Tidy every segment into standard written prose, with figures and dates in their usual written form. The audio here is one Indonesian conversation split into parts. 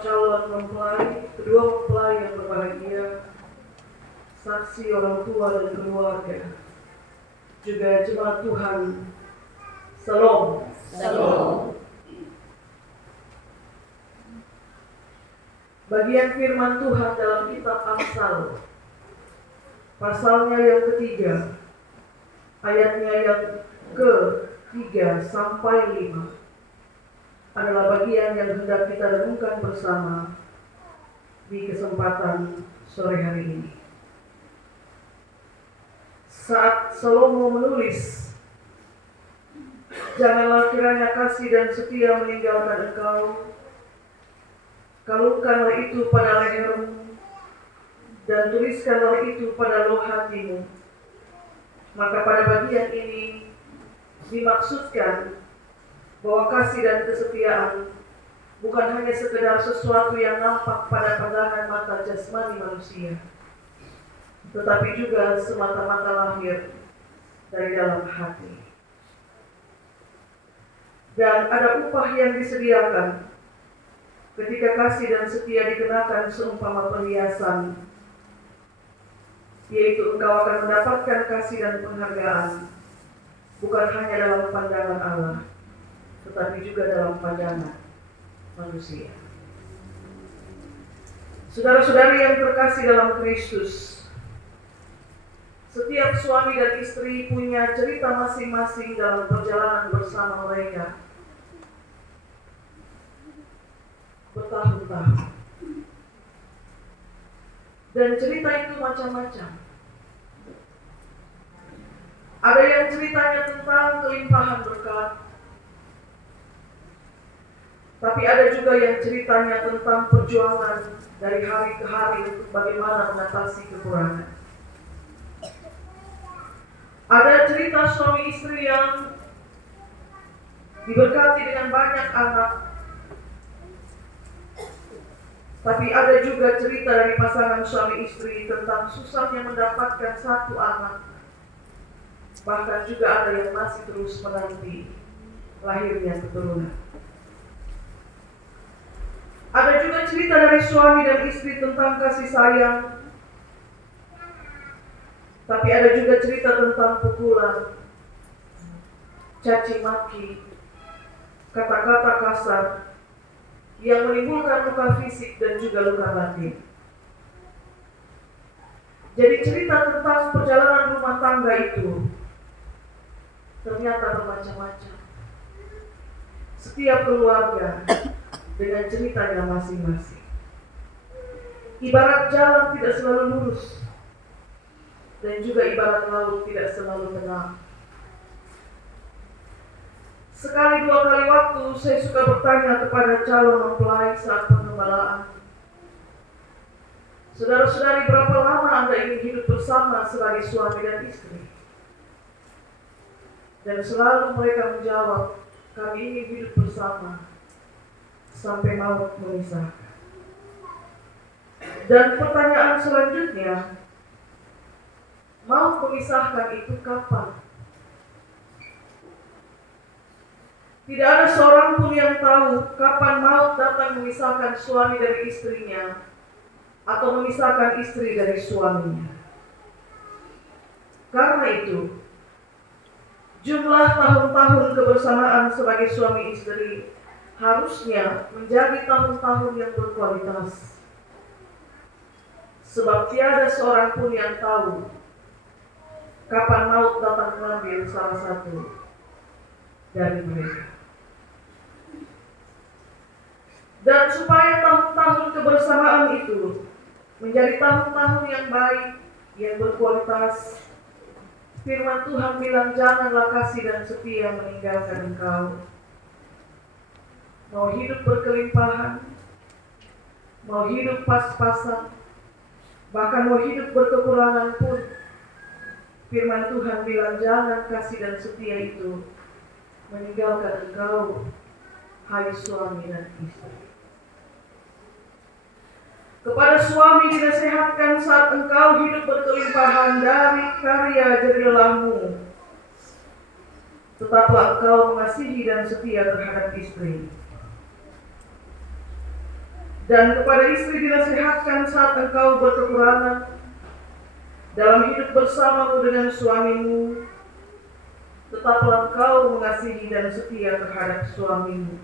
calon mempelai, kedua mempelai yang berbahagia, saksi orang tua dan keluarga, juga jemaat Tuhan. Salam. Salam. Bagian firman Tuhan dalam kitab Amsal, pasalnya yang ketiga, ayatnya yang ke-3 sampai 5, adalah bagian yang hendak kita renungkan bersama di kesempatan sore hari ini. Saat Salomo menulis, "Janganlah kiranya kasih dan setia meninggalkan engkau, kalungkanlah itu pada lehermu, dan tuliskanlah itu pada loh hatimu." Maka pada bagian ini dimaksudkan bahwa kasih dan kesetiaan bukan hanya sekedar sesuatu yang nampak pada pandangan mata jasmani manusia, tetapi juga semata-mata lahir dari dalam hati. Dan ada upah yang disediakan ketika kasih dan setia dikenakan seumpama perhiasan, yaitu engkau akan mendapatkan kasih dan penghargaan bukan hanya dalam pandangan Allah, tetapi juga dalam pandangan manusia. Saudara-saudari yang terkasih dalam Kristus, setiap suami dan istri punya cerita masing-masing dalam perjalanan bersama mereka bertahun-tahun. Dan cerita itu macam-macam. Ada yang ceritanya tentang kelimpahan berkat, tapi ada juga yang ceritanya tentang perjuangan dari hari ke hari untuk bagaimana mengatasi kekurangan. Ada cerita suami istri yang diberkati dengan banyak anak, tapi ada juga cerita dari pasangan suami istri tentang susahnya mendapatkan satu anak. Bahkan juga ada yang masih terus menanti lahirnya keturunan. Ada juga cerita dari suami dan istri tentang kasih sayang, tapi ada juga cerita tentang pukulan, caci maki, kata-kata kasar yang menimbulkan luka fisik dan juga luka batin. Jadi cerita tentang perjalanan rumah tangga itu ternyata bermacam-macam. Setiap keluarga dengan ceritanya masing-masing. Ibarat jalan tidak selalu lurus, dan juga ibarat laut tidak selalu tenang. Sekali dua kali waktu saya suka bertanya kepada calon mempelai saat pengembalaan, "Saudara-saudari, berapa lama Anda ingin hidup bersama sebagai suami dan istri?" Dan selalu mereka menjawab, "Kami ingin hidup bersama sampai maut memisahkan." Dan pertanyaan selanjutnya, maut memisahkan itu kapan? Tidak ada seorang pun yang tahu kapan maut datang memisahkan suami dari istrinya atau memisahkan istri dari suaminya. Karena itu, jumlah tahun-tahun kebersamaan sebagai suami istri harusnya menjadi tahun-tahun yang berkualitas. Sebab tiada seorang pun yang tahu kapan maut datang mengambil salah satu dari mereka. Dan supaya tahun-tahun kebersamaan itu menjadi tahun-tahun yang baik, yang berkualitas, firman Tuhan bilang, "Janganlah kasih dan setia meninggalkan engkau." Mau hidup berkelimpahan, mau hidup pas-pasan, bahkan mau hidup berkekurangan pun, firman Tuhan bilang, "Jangan kasih dan setia itu meninggalkan engkau, hai suami dan istri." Kepada suami dinasihatkan saat engkau hidup berkelimpahan dari karya jerih-lelahmu, tetaplah engkau mengasihi dan setia terhadap istri. Dan kepada istri dinasihatkan saat engkau berkekurangan dalam hidup bersamamu dengan suamimu, tetaplah engkau mengasihi dan setia terhadap suamimu.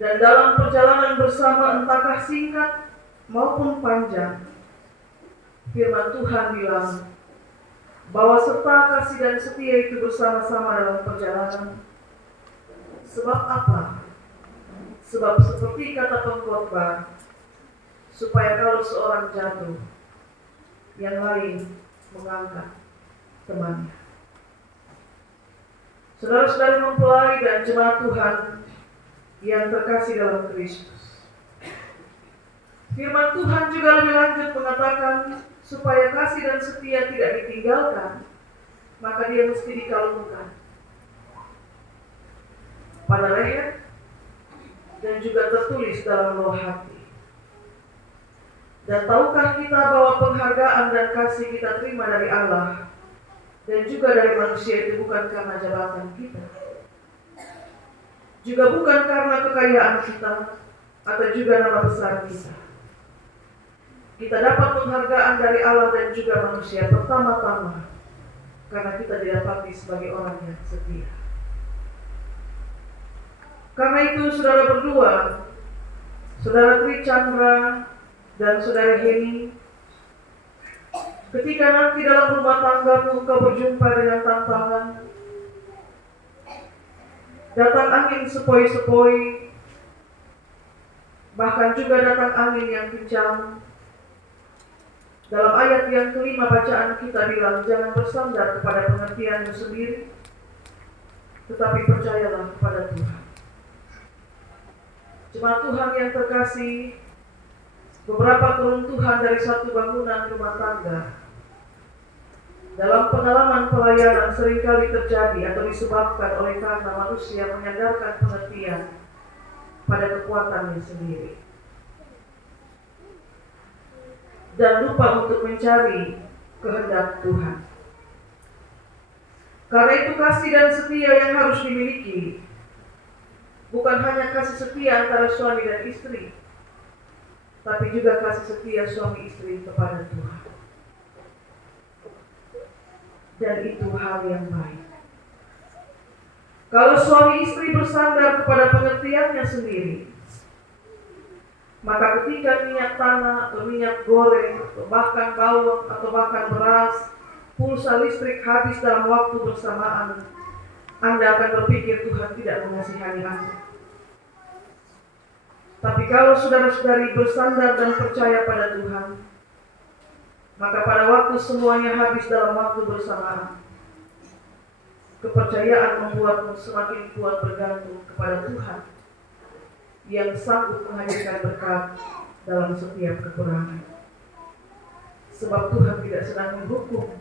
Dan dalam perjalanan bersama entahkah singkat maupun panjang, firman Tuhan bilang bahwa serta kasih dan setia itu bersama-sama dalam perjalanan. Sebab apa? Sebab seperti kata pengkhotbah, supaya kalau seorang jatuh, yang lain mengangkat temannya. Saudara-saudari mempelai dan jemaat Tuhan yang terkasih dalam Kristus, firman Tuhan juga lebih lanjut mengatakan supaya kasih dan setia tidak ditinggalkan, maka dia mesti dikalungkan pada leher dan juga tertulis dalam loh hati. Dan tahukah kita bahwa penghargaan dan kasih kita terima dari Allah dan juga dari manusia itu bukan karena jabatan kita, juga bukan karena kekayaan kita atau juga nama besar kita. Kita dapat penghargaan dari Allah dan juga manusia pertama-tama karena kita didapati sebagai orang yang setia. Karena itu saudara berdua, saudara Tri Chandra dan saudara Heni, ketika nanti dalam rumah tanggamu kau berjumpa dengan tantangan, datang angin sepoi-sepoi, bahkan juga datang angin yang kencang. Dalam ayat yang kelima bacaan kita bilang, jangan bersandar kepada pengertianmu sendiri, tetapi percayalah kepada Tuhan. Jemaat Tuhan yang terkasih, beberapa keruntuhan dari satu bangunan rumah tangga dalam pengalaman pelayanan seringkali terjadi atau disebabkan oleh karena manusia menyandarkan pengertian pada kekuatannya sendiri dan lupa untuk mencari kehendak Tuhan. Karena itu kasih dan setia yang harus dimiliki bukan hanya kasih setia antara suami dan istri, tapi juga kasih setia suami istri kepada Tuhan. Dan itu hal yang baik. Kalau suami istri bersandar kepada pengertiannya sendiri, maka ketika minyak tanah atau minyak goreng, atau bahkan bawang atau bahkan beras, pulsa listrik habis dalam waktu bersamaan, Anda akan berpikir Tuhan tidak mengasihani Anda. Tapi kalau saudara-saudari bersandar dan percaya pada Tuhan, maka pada waktu semuanya habis dalam waktu bersamaan, kepercayaan membuatmu semakin kuat bergantung kepada Tuhan yang sanggup menghadirkan berkat dalam setiap kekurangan. Sebab Tuhan tidak sedang menghukum,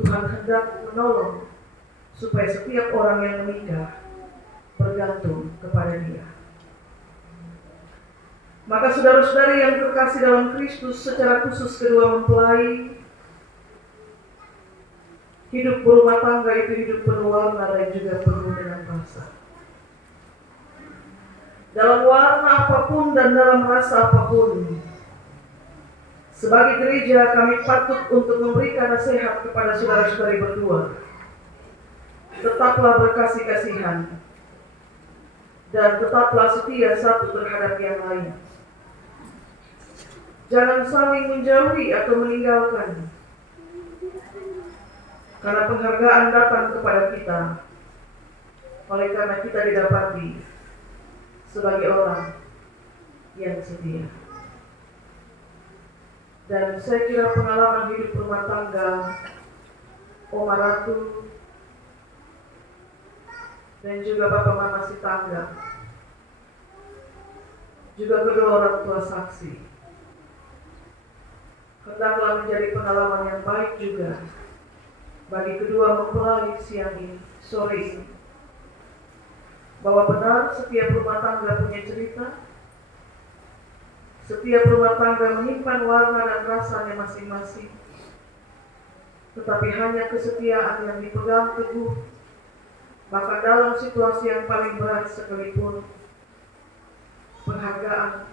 Tuhan hendak menolong supaya setiap orang yang menikah bergantung kepada Dia. Maka saudara-saudari yang terkasih dalam Kristus, secara khusus kedua mempelai, hidup berumah tangga itu hidup penuh warna dan juga penuh dengan rasa. Dalam warna apapun dan dalam rasa apapun, sebagai gereja kami patut untuk memberikan nasihat kepada saudara-saudari berdua. Tetaplah berkasih-kasihan dan tetaplah setia satu terhadap yang lain. Jangan saling menjauhi atau meninggalkan, karena penghargaan datang kepada kita oleh karena kita didapati sebagai orang yang setia. Dan saya kira pengalaman hidup rumah tangga Oma Ratu dan juga Bapak Mama si tangga, juga kedua orang tua saksi, hendaklah menjadi pengalaman yang baik juga bagi kedua mempelai siang ini, sore ini, bahwa benar setiap rumah tangga punya cerita, setiap rumah tangga menyimpan warna dan rasanya masing-masing, tetapi hanya kesetiaan yang dipegang teguh, bahkan dalam situasi yang paling berat sekalipun, penghargaan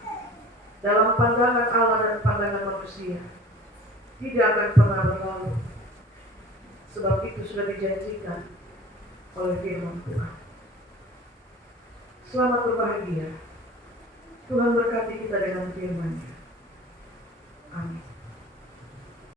dalam pandangan Allah dan pandangan manusia tidak akan pernah berlalu, sebab itu sudah dijanjikan oleh firman Tuhan. Selamat berbahagia. Tuhan berkati kita dengan firman-Nya. Amin.